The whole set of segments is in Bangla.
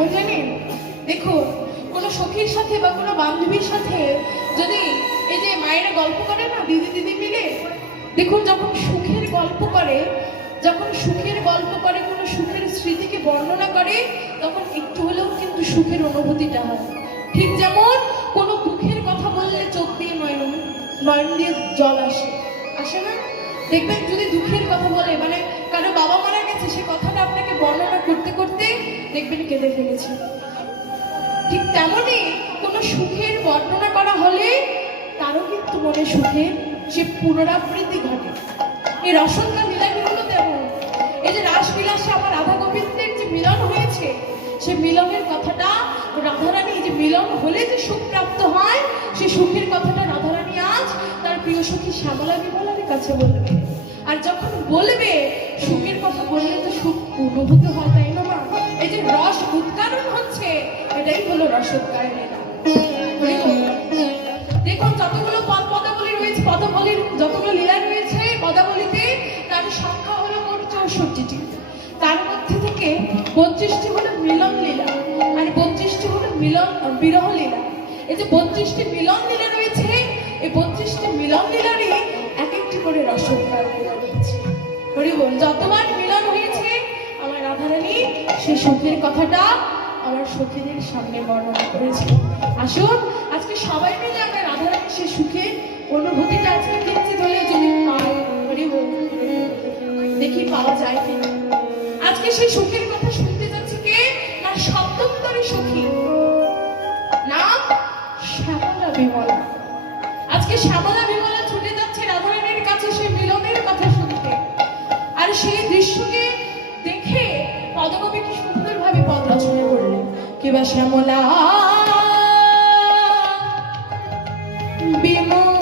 কেমন জানেন? দেখুন, কোনো সখীর সাথে বা কোনো বান্ধবীর সাথে যদি এই যে মায়েরা গল্প করে না দিদি দিদি মিলে, দেখুন যখন সুখের গল্প করে, কোনো সুখের স্মৃতিকে বর্ণনা করে, তখন একটু হলেও কিন্তু সুখের অনুভূতিটা হয়। ঠিক যেমন কোনো দুঃখের কথা বললে চোখ দিয়ে নয়ন দিয়ে জল আসে না? দেখবেন যদি দুঃখের কথা বলে, মানে কারো বাবা মারা গেছে, সে কথাটা আপনাকে বর্ণনা করতে করতে দেখবেন কেঁদে ফেলেছে। ঠিক তেমনই কোনো সুখের বর্ণনা করা হলে তারও কিন্তু মনে সুখের সে পুনরাবৃত্তি ঘটে। এই রসগোল্লা লীলাগুলো তেমন। এই যে রাসবিলাসে আমার রাধা গোবিন্দের যে মিলন হয়েছে, সে মিলনের কথাটা রাধারানী, যে মিলন হলে যে সুখ প্রাপ্ত হয়, সে সুখের কথাটা রাধারানী আজ তার প্রিয় সখী শ্যামলা বিমলার কাছে বলবে। আর যখন বলবে, সুখের কথা বললে তো সুখ অনুভূত হয়, তাই না মা? এই যে রস উৎকারণ হচ্ছে, এটাই হলো রসোদ্গারের লীলা। দেখুন যতগুলো পদাবলী রয়েছে, যতগুলো লীলা রয়েছে পদাবলীতে, তার সংখ্যা হলো মোট 64টি। তার মধ্যে থেকে 32টি হলো মিলন লীলা, আর 32টি হলো বিরহ লীলা। এই যে 32টি মিলন লীলা রয়েছে, এই 32টি মিলন লীলারই এক একটি করে রসোদ্গার লীলা রয়েছে। যতবার মিলন হয়েছে আমার রাধারানী সেই সুখের কথাটা আমার সখীদের সামনে বর্ণনা করেছে। আসুন আজকে সবাই মিলে আমরা রাধারানী সেই সুখের অনুভূতিটা আজকে কিঞ্চিত হলেও যদি পাই, দেখি পাওয়া যায় কিনা। আজকে সেই সুখের কথা শুনতে যাচ্ছে কে না? সপ্তমতরী সখী, নাম শ্যামলা বিমলা। আজকে শ্যামলা বিমলা ছুটে যাচ্ছে রাধারানীর কাছে সেই মিলনের কথা শুনতে। আর সেই দৃশ্যকে দেখে পদকবি কি সুন্দরভাবে পদ রচনা করলেন। কিবা শ্যামলা বিমলা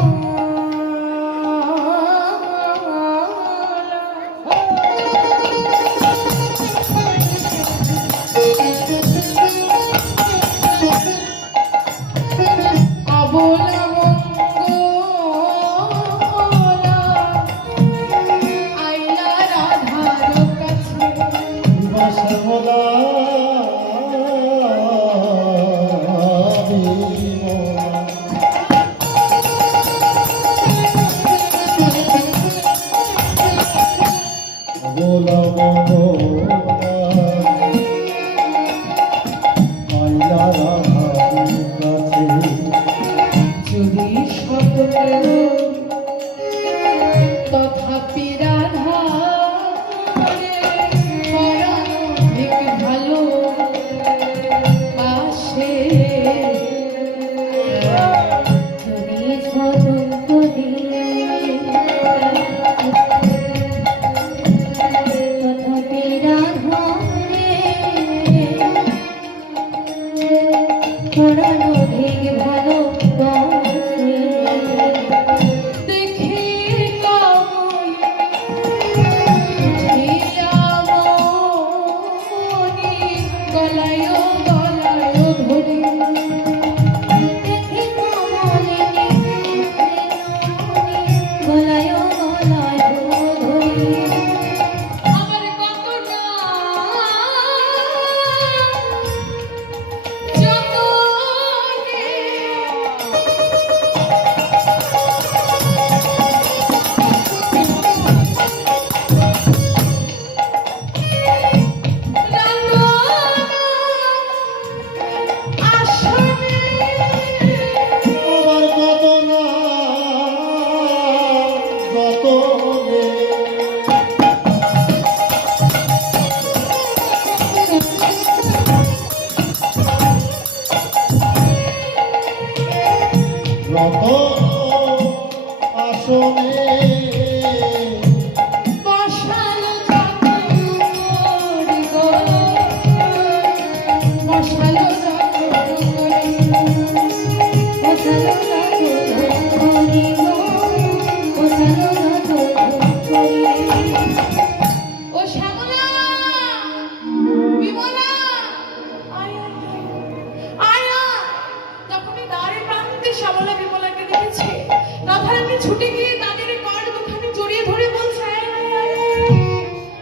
ছুটে গিয়ে তাদের কর দুখানি জড়িয়ে ধরে বলছে,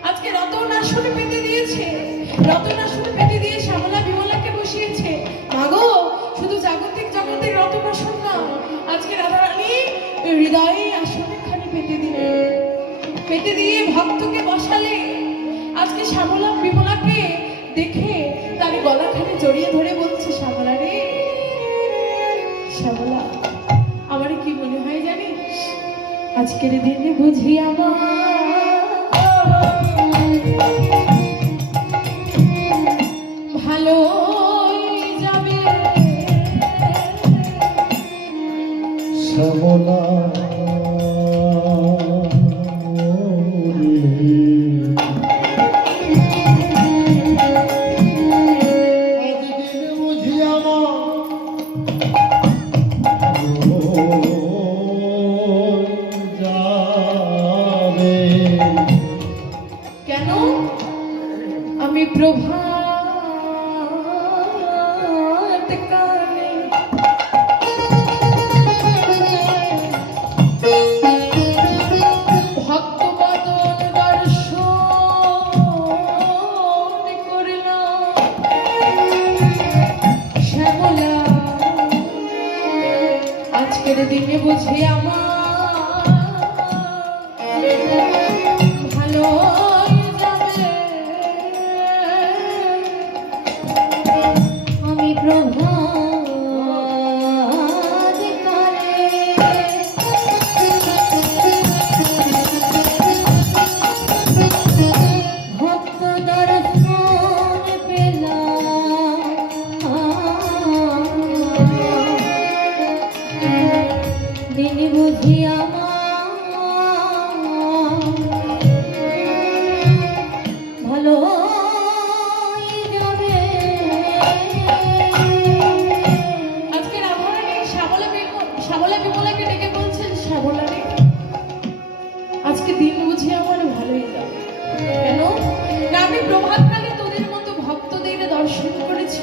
আজকে রতন আসনে পেতে দিয়েছে। রতন আসনে পেতে দিয়ে শ্যামলা বিমলা আজকে রাধারানী হৃদয়ে আসনখানি পেতে দিলে, পেতে দিয়ে ভক্তকে বসালে। আজকে শ্যামলা বিমলাকে দেখে তার গলাখানে জড়িয়ে ধরে বলছে, শ্যামলা রে শ্যামলা, আমার কি মনে হয় জানিস, আজকের দিনে বুঝি আমার ভালো যাবে। শ্যামলা কেন? আমি প্রভাত কালে ভক্ত বদন দর্শন করলাম। শ্যামলা আজকের দিনে বুঝি আমার ভালো যাবে। আমি প্রভাত কালে ভক্ত দর্শন পেলাম। দিন বুঝি ভালো যাবে। আজকে রাধারানী শ্যামলা বিমলাকে ডেকে বলছেন, শ্যামলা রে আজকে দিন বুঝি আমার ভালোই যাবে। কেন না? আমি প্রভাতকালে তোদের মতো ভক্তদের দর্শন করেছি,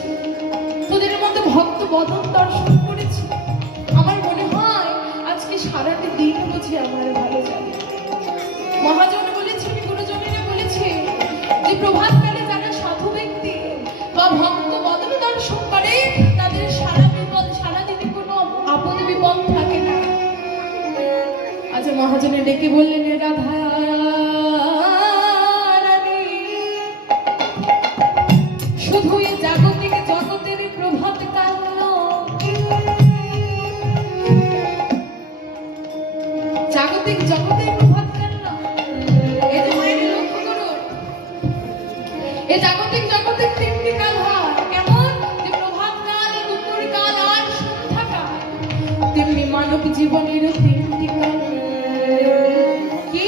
তোদের মতো ভক্ত বদন দর্শন করেছি। আমার মনে হয় আজকে সারাটি দিন বুঝি আমার ভালো যাবে। মহাজন বলেছেন, গুরুজনেরা বলেছে যে প্রভাতকালে যারা সাধু ব্যক্তি বা ভক্ত বদন দর্শন করে তাদের সারাদিনে কোনো আপদ বিপদ থাকে না। আজ মহাজনে ডেকে বললেন, রাধা রানী শুধু এই জাগতিক জগতের প্রভাত কাল জাগতিক জগতের প্রভাত কাল এই যে মায়ের লক্ষ্য করুন, এই জাগতিক জগতের তিনটি কাল হয়। কেমন? যে প্রভাত কাল, দুপুর কাল আর সন্ধ্যা কাল। তেমনি মানব জীবনের তিনটি কাল। কি?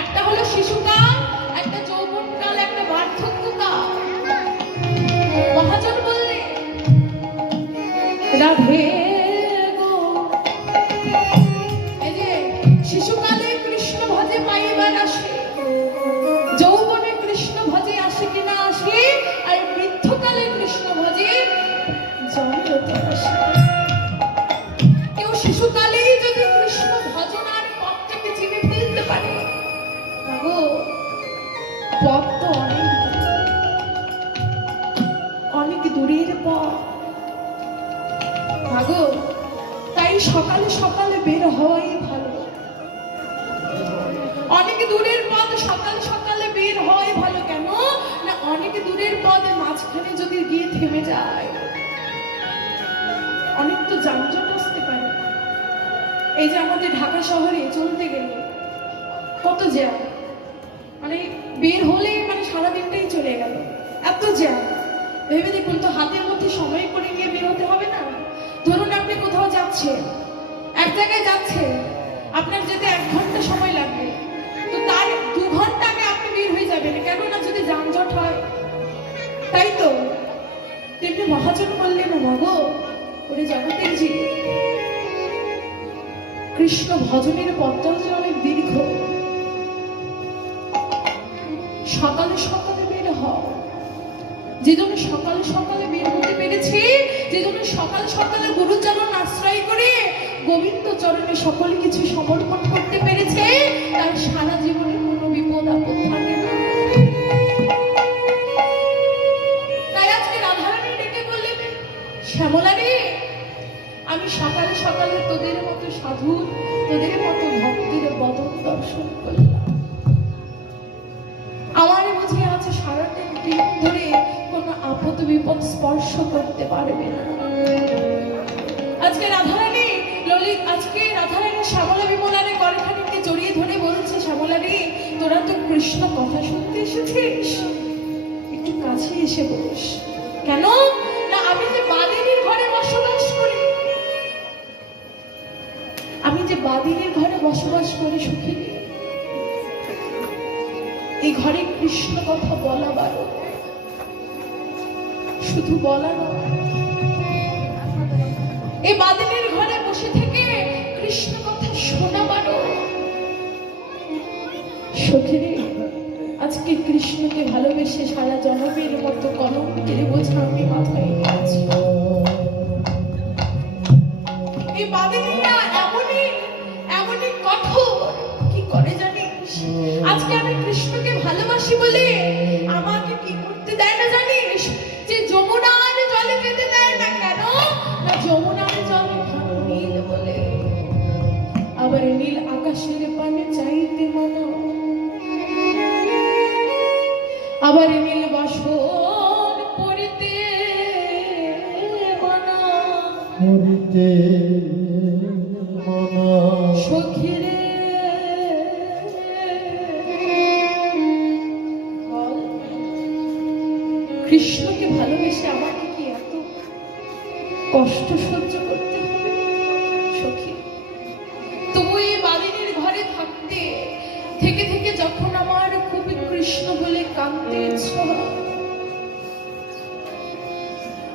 একটা হলো শিশুকাল, একটা যৌবনকাল, একটা বার্ধক্যকাল। মহাজন বললে, রাধে গো, এই যে শিশুকালে কৃষ্ণ ভজে পাইবার আসে, যৌবনে কৃষ্ণ ভজে আসে কিনা আসে, আর বৃদ্ধকালে কৃষ্ণ ভজে জমিরতে আসে। কেউ শিশুকালেই যদি কৃষ্ণ ভজনার পথটাকে চিনে ফেলতে পারে, গো পথ তো অনেক দূরের পথ ভাগো। তাই সকালে সকালে বের হওয়াই ভালো। অনেক দূরের পথ সকালে সকালে বের হওয়াই ভালো। কেন না? অনেক দূরের পথ মাঝখানে যদি গিয়ে থেমে যায়, অনেক তো যানজট আসতে পারে। এই যে আমাদের ঢাকা শহরে চলতে গেলে কত জ্যাম, মানে বের হলে মানে সারাদিনটাই চলে গেল, এত জ্যাম। ভেবে দেখুন তো, হাতের মধ্যে সময় করে নিয়ে বের হতে হবে না? ধরুন আপনি কোথাও যাচ্ছেন, এক জায়গায় যাচ্ছেন, আপনার যেতে 1 ঘন্টা সময় লাগবে, তো তার 2 ঘন্টা আগে আপনি বের হয়ে যাবেন। কেন না? যদি যানজট হয়, তাই তো। তেমনি মহাজন বললেন, মাগো ওরে জগতের জি, কৃষ্ণ ভজনের পথটা যে অনেক দীর্ঘ। সকালে সকালে বের হও। যে জন্য সকালে সকালে বের হতে পেরেছি, যে জন্য সকাল সকালে গুরুচরণ আশ্রয় করে গোবিন্দ চরণে সকল কিছু সমর্পণ করতে পেরেছে, তার সারা জীবনে কোনো বিপদ আপদ থাকে না। তাই আজকে রাধারানী ডেকে বললেন, শ্যামলা রে আমি সকালে সকালে তোদের মতো সাধু, তোদের মতো ভক্তের বদন দর্শন করলাম। আমার বুঝে আছে সারাটা দিন ধরে কোনো আপদ বিপদ স্পর্শ করতে পারবে না। আজকে রাধারানী শ্যামলা বিমলারে গড়খানিকে জড়িয়ে ধরে বলছে, শ্যামলারে তোরা তো কৃষ্ণ কথা শুনতে এসেছিস, একটু কাছে এসে বলিস। কেন না আমি যে বাদিনীর ঘরে বসবাস করি, আমি যে বাদিনীর ঘরে বসবাস করি সুখিনী, এই ঘরে কৃষ্ণ কথা বলা বারো, শুধু বলা নয়, এই বাদিনীর ঘরে বসে থেকে কৃষ্ণ কথা শোনা বারো। সখিনী আজকে কৃষ্ণকে ভালোবেসে সারা জনমের মতো কলঙ্কের বোঝা আমি মাথায় নিয়েছি। এই বাদিনীরা এমনই কঠোর, কি করে জানিস? আজকে আমি কৃষ্ণকে ভালোবাসি বলে আমাকে কি করতে দেয় না জানিস? যে যমুনার জলে যেতে দেয় না। কেন না যমুনার জলে নীল বলে, আবার নীল আকাশের পানে চাইতে মনো, আবার নীল বাসন পড়িতে মনা, সখিরে কৃষ্ণকে ভালোবেসে আমাকে কি এত কষ্ট সহ্য করতে হবে? সখী তবু এই বাদিনীর ঘরে থাকতে থেকে থেকে যখন আমার খুবই কৃষ্ণ বলে কাঁদতে ইচ্ছা হয়,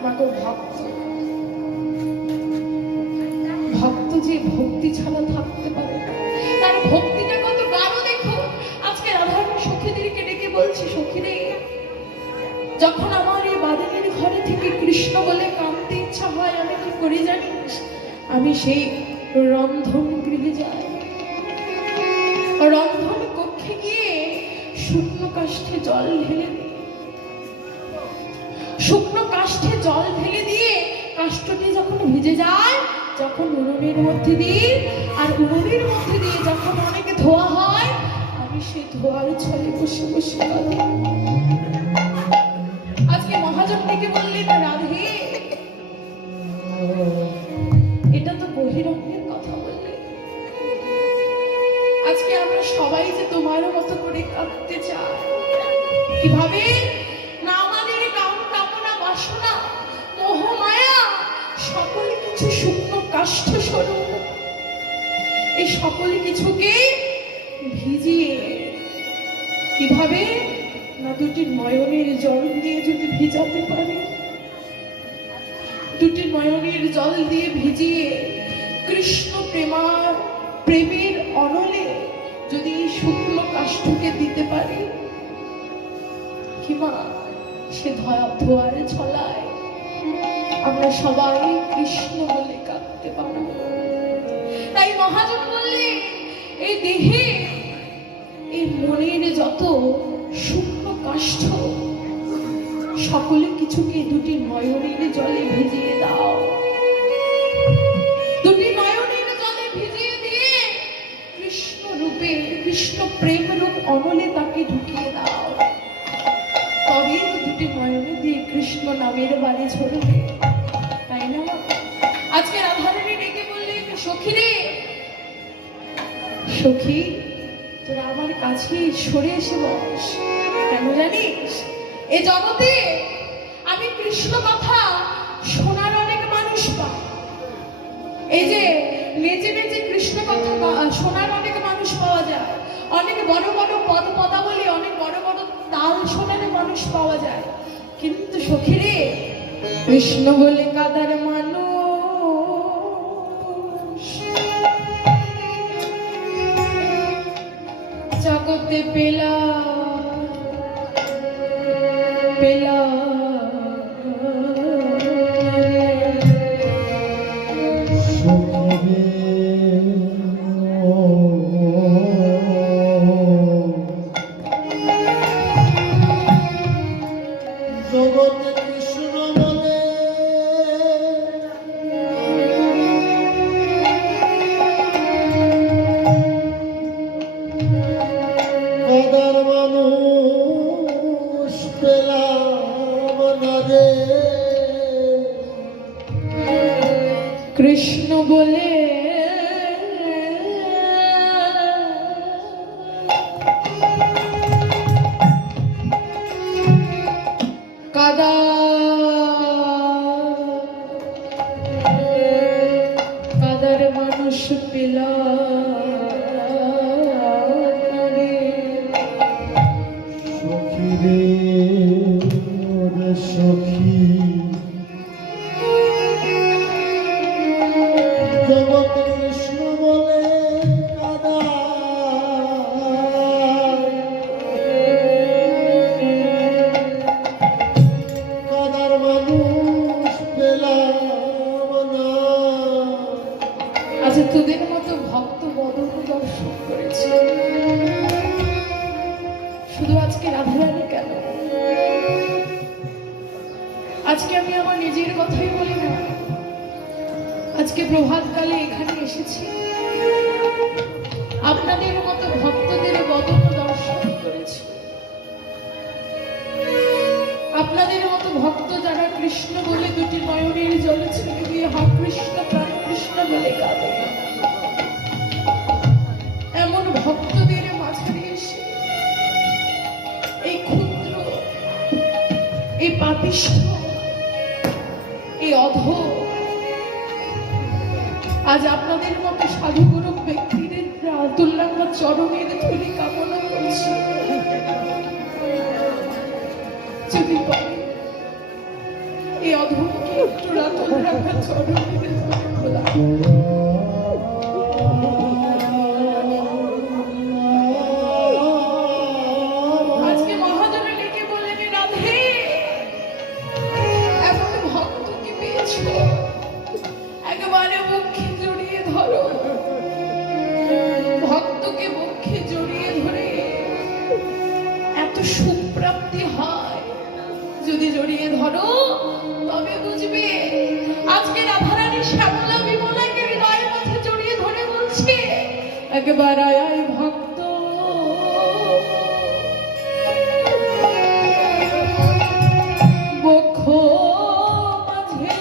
মাগো ভক্ত যে ভক্তি ছাড়া থাকতে পারে না, তার ভক্তিটা কত গাঢ় দেখো। আজকে রাধারানী সখীদেরকে ডেকে বলছি, সখীরে যখন আমার এই বাদিনীর ঘরে থেকে কৃষ্ণ বলে কাঁদতে ইচ্ছা হয়, আমি কি করি জানিস? আমি সেই রন্ধন গৃহে যাই, রন্ধন কক্ষে গিয়ে শুকনো কাষ্ঠে জল ঢেলে দিই, শুকনো কাষ্ঠে জল ঢেলে দিয়ে কাষ্ঠটি যখন ভিজে যায়, যখন উনুনের মধ্যে দিই, আর উনুনের মধ্যে দিয়ে যখন অনেকে ধোয়া হয়, আমি সেই ধোয়ার ছলে বসে বসে কাঁদি। আজকে মহাজন ডেকে বললেন, রাধে এটা তো বহিরঙ্গের কথা বললে, আজকে আমরা সবাই যে তোমার মতো করে কাঁদতে চাই। কিভাবে না আমাদের কাম কামনা বাসনা মোহ মায়া সকলে কিছু শুকনো কাষ্ঠ স্বরূপ, এই সকলে কিছুকে ভিজিয়ে, কিভাবে না দুটি নয়নের জল দিয়ে যদি ভিজাতে পারে, দুটি নয়নের জল দিয়ে ভিজিয়ে কৃষ্ণ প্রেমের অনলে যদি শুকনো কাষ্ঠকে দিতে পারে, কিমা সে ধোয়ার ছলায় আমরা সবাই কৃষ্ণ বলে কাঁদতে পারব। তাই মহাজন বললে, এই দেহে এই মনের যত শুকনো কাষ্ঠ সকলে কিছুকে দুটি নয়নের জলে ভিজিয়ে দাও, দুটি নয়নের জলে ভিজিয়ে দিয়ে কৃষ্ণ রূপে, কৃষ্ণ প্রেম রূপ অনলে তাকে ঢুকিয়ে দাও, তবেই তো দুটি নয়নে দিয়ে কৃষ্ণ নামের বাড়ি ঝরবে, তাই না? আজকে রাধারানী ডেকে বললেন, সখী রে, সখী তোরা আমার কাছে সরে এসে বস। কেন জানিস? এ জগতে আমি কৃষ্ণ কথা শোনার অনেক মানুষ পাই, এই যে নেচে নেচে কৃষ্ণ কথা শোনার অনেক মানুষ পাওয়া যায়, অনেক বড় বড় পদাবলী, অনেক বড় বড় তাল শোনার মানুষ পাওয়া যায়, কিন্তু সখী রে কৃষ্ণ বলে কাদার মানুষ জগতে পেলা পেলা জগতে কৃষ্ণ বলে পেলাম না রে। কৃষ্ণ বলে কাদা কাদার মানুষ পেলা সখী রে ওরে সখী জগৎ কৃষ্ণ বলে কাদা কাদার মানুষ পেলাম না। আচ্ছা তোদের মতো ভক্ত বদন দর্শন করেছে, শুধু আজকে রাধারানী কেন, আজকে আমি আমার নিজের কথাই বলি না, আজকে প্রভাতকালে এখানে এসেছি আপনাদের মতো ভক্তদের বদন দর্শন করেছি, আপনাদের মতো ভক্ত যারা কৃষ্ণ বলে দুটি নয়নের জলে ছেড়ে দিয়ে হা কৃষ্ণ প্রাণ কৃষ্ণ বলে কাঁদে, এমন ভক্তদের মাঝারে এসে এই ক্ষুদ্র এই পাপিষ্ঠ এই অধম আজ আপনাদের মতো সাধুগুরু ব্যক্তিদের আতুল্লাহর চরণের ধুলি কামনা করছি, যদি পারে এই অধমকে একটু আতুল্লাহর চরণের ধুলি খোলা। আজকে মহাজনে লিখে বললেন রাধে এমন ভক্তকে পেয়েছ একেবারে মুখে জড়িয়ে ধরো, ভক্তকে মুখে জড়িয়ে ধরে এত সুপ্রাপ্তি হয়, যদি জড়িয়ে ধরো তবে বুঝবে। আজকে রাধারানী শ্যামলা বিমলাকে হৃদয়ের মধ্যে জড়িয়ে ধরে বলছে একবার আয় ভক্ত বক্ষ মাঝে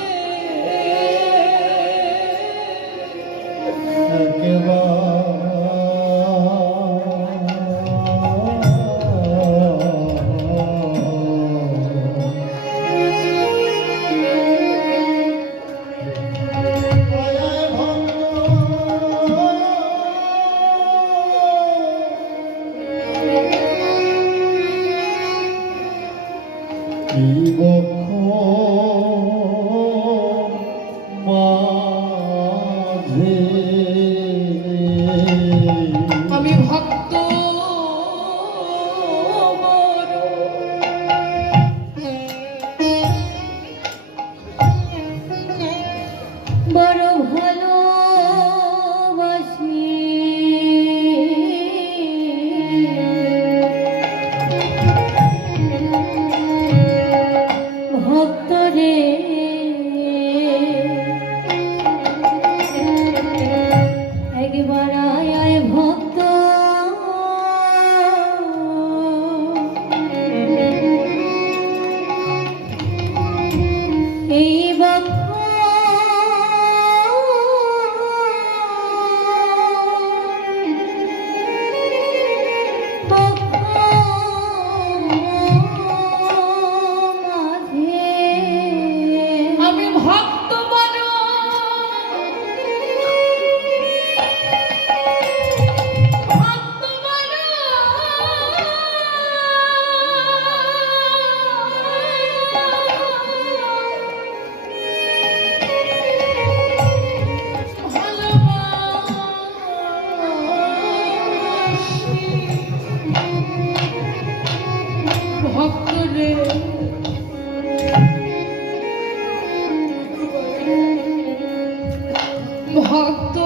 আমি ভক্ত বড় ভালোবাসি ভক্তরে একবার আয় ভক্ত এই বক্ষ আমি ভক্ত বড় ভক্ত বড় ভালোবাসি ভক্ত রে ভক্ত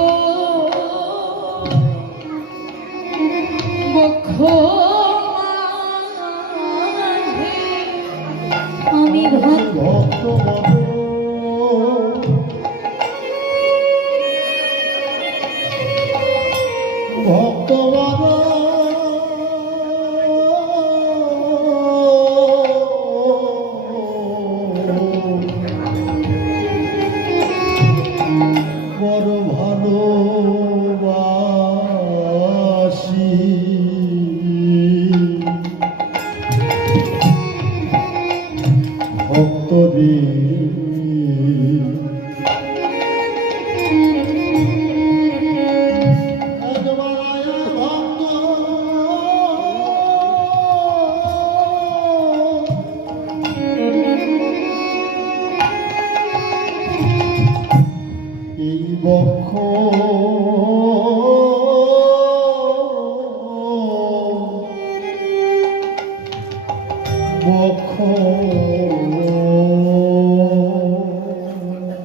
বক্ষ মাঝে আমি ভক্ত ভক্ত ভক্ত ভক্ত রে একবার আয়া ভক্ত এই বক্ষ বক্ষ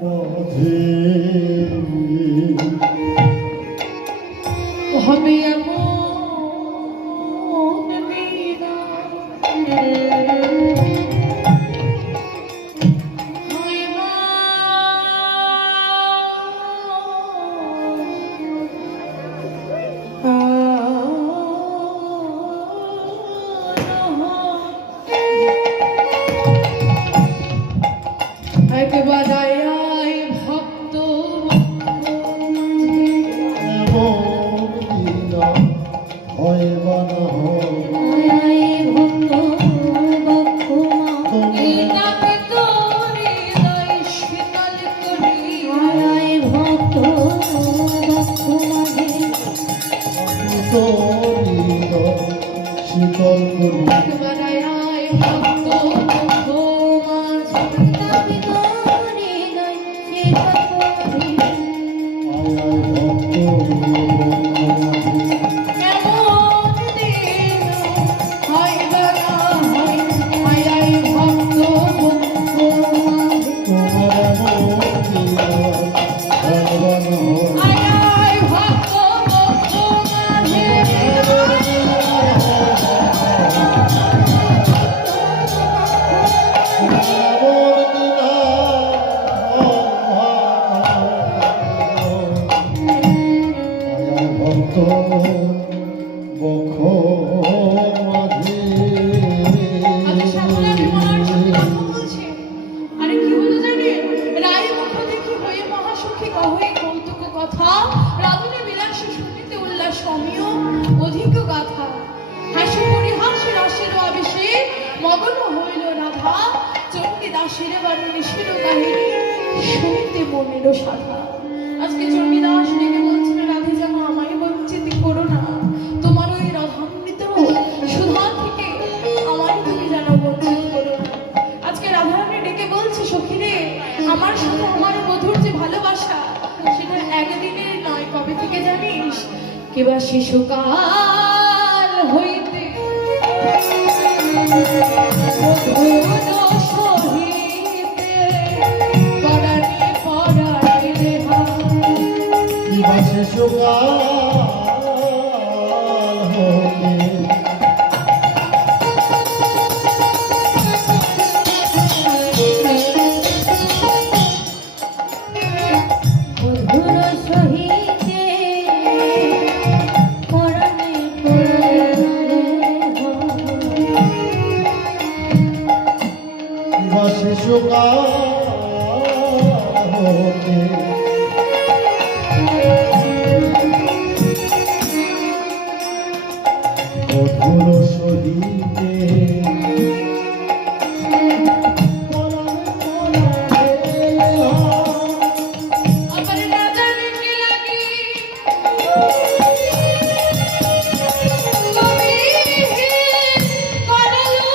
মাঝে হবে এমন বিনা হয় না। একবার আয় ভক্ত হয় বা না হয় আয় ভক্ত বক্ষ তাকে তোরে দয় শীতল করি আয় ভক্ত বক্ষ মাঝে শীতল করি একবার আয় ভক্ত মাঝে তবে তোরে নয় শীতল করি এমন দিন হয় বা না হয় আয় আয় ভক্ত আয় আয় ভক্ত মাঝে ভক্ত বক্ষ মাঝে আচ্ছা, এখন আমি মনার সাথে কথা বলছি। আরে কি হলো জানেন? রায় মুখ দেখি হয়ে মহাসুখী কহে কৌতুক কথা, রাধুনি বিলাসে শুনিতে উল্লাস অমিয় অধিক গাথা। হাসি পরিহাস রাসের আবেশে মগ্ন হইল রাধা, চণ্ডী দাসের বারো নিশির কাহিনী শুনিতে মনের সাধা। আজকে চণ্ডীদাস ডেকে বলছিল, রাধে যেন আমায় বঞ্চিত করো না, তোমার ওই রাধামৃত সুধা থেকে আমায় তুমি যেন বঞ্চিত করো না। আজকে রাধারানী ডেকে বলছে, সখী রে, আমার সাথে আমার বধুর যে ভালোবাসা সেটা একদিনের নয়, কবে থেকে জানিস? কিবা শিশুকাল হইতে বধূর সহিতে পরাণে পরাণে রেহা। বাসে সুগাল হতে মধুর সহিতে পরাণে পরাণে বাসে সুগাল হতে মধুর সহিতে আবার না জানি কি লাগে কবি করালো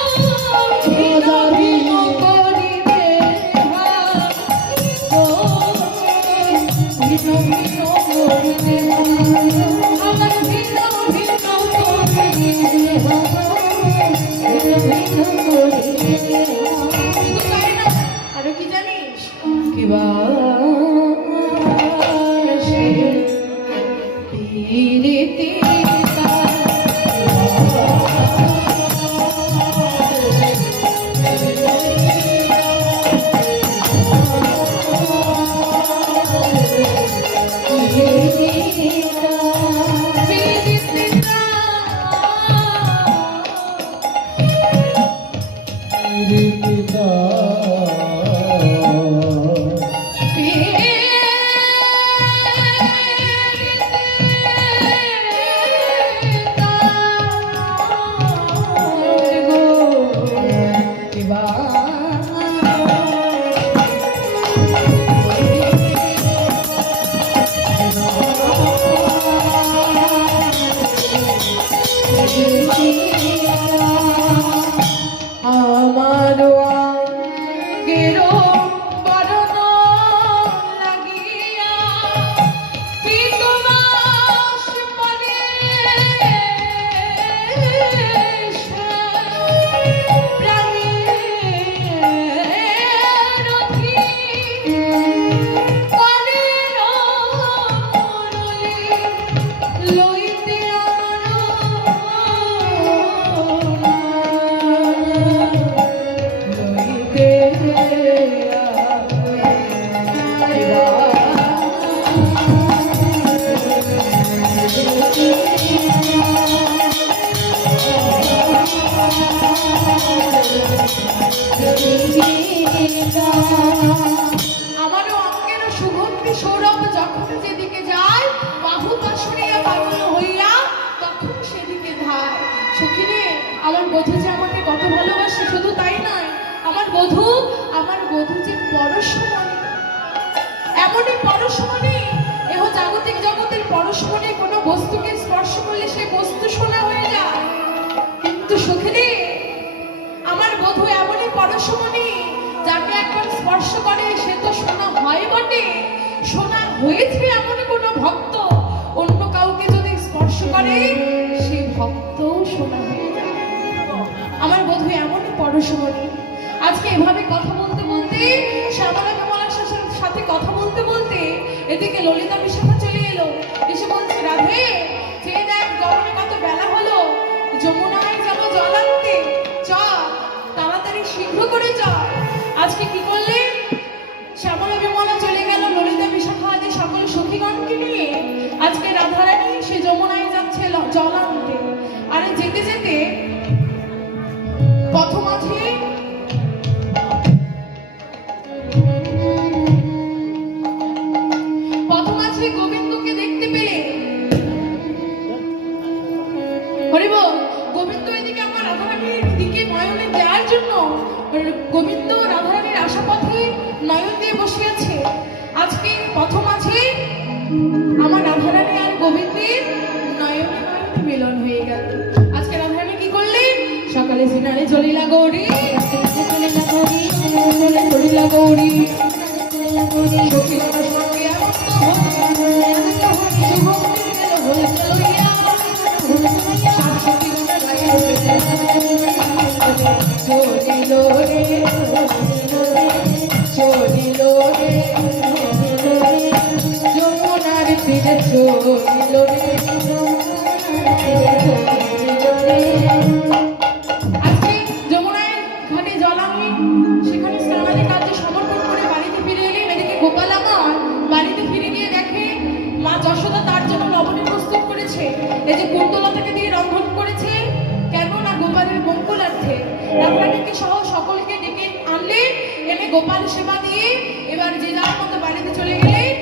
ভিন্ন ভিন্ন করিবে ও ভিন্ন ভিন্ন করিবে আমার ভিন্ন ভিন্ন করিবে শুধু তাই না, আরো কি জানিস? কিবা পীড়িতে আমারও অঙ্গের সুগন্ধি সৌরভ যখন যেদিকে যায়, বাহু পাশরিয়া পাগল হইয়া তখন সেদিকে ধায়। সখিনে, আমার বধূ যে আমাকে কত ভালোবাসে, শুধু তাই নয়, আমার বধূ যে পরশমণি, এমনই পরশমণি, এহ জাগতিক জগতের পরশমণি কোনো বস্তুকে স্পর্শ করলে সে বস্তু সোনা হয়ে যায়। কিন্তু সখিনে, আমার বধূ এমনই পরশমণি, যাকে একবার স্পর্শ করে সে তো সোনা হয় বটে, সোনা হয়েছে এমন কোনো ভক্ত অন্য কাউকে যদি স্পর্শ করে সেই ভক্তও সোনা হয়ে যায়। আমার বধূ এমনই পরশমণি। আজকে এভাবে কথা বলতে বলতে, শ্যামলা কমলার সাথে কথা বলতে বলতে এদিকে ললিতা বিশাখা চলে এলো। এসে বলছে, রাধে, যে দেখ গরমে কত বেলা হলো, যমুনায় যাবো জল আনতে, চল তাড়াতাড়ি শীঘ্র করে চল। আজকে কি করলে? শ্যামলা বিমলা চলে গেল ললিতা বিশাখা আদি সকল সখীগণকে নিয়ে। আজকে রাধারানী সে যমুনায় যাচ্ছে জল আনতে। আরে যেতে যেতে পথমাঝে গোবিন্দকে দেখতে পেলে। হরিবল, গোবিন্দ এদিকে আমার রাধারানীর দিকে নয়নে দেওয়ার জন্য গোবিন্দ রাধারানীর আশাপথে নয়ন দিয়ে বসে আছে। আজকে পথমাঝে আমার রাধারানী আর গোবিন্দের নয়নে নয়নে মিলন হয়ে গেল। আজকে রাধারানী কি করলেন? সকালে সিনারে চলিলা গৌরী, চলিলা গৌরী, চলিলা গৌরী, চলিলা গৌরী, সখীগণ সঙ্গে আবদ্ধ হয়ে শুভমতি গেল হইতে লইয়া, সব সখীগণ গায়ে চলিল রে, চলিল রে, যমুনার তীরে চলিল রে। আজকে যমুনায় ঘাটে জল আনি, সেখানে স্নানাদি কার্য সমর্পণ করে বাড়িতে ফিরে এলেন। এদিকে গোপাল আমার বাড়িতে ফিরে গিয়ে দেখে মা যশোদা তার জন্য লবণী প্রস্তুত করেছে। এই যে কুন্তলতাকে দিয়ে রন্ধন করেছে, কেন না গোপালের মঙ্গলার্থে। রাধারানীকে সহ সকলকে ডেকে আনলেন, এনে গোপাল সেবা দিয়ে এবার যে যার মতো বাড়িতে চলে গেলেন।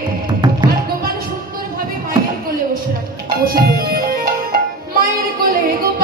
আর গোপাল সুন্দরভাবে মায়ের কোলে বসে রয়েছে। মায়ের কোলে গোপাল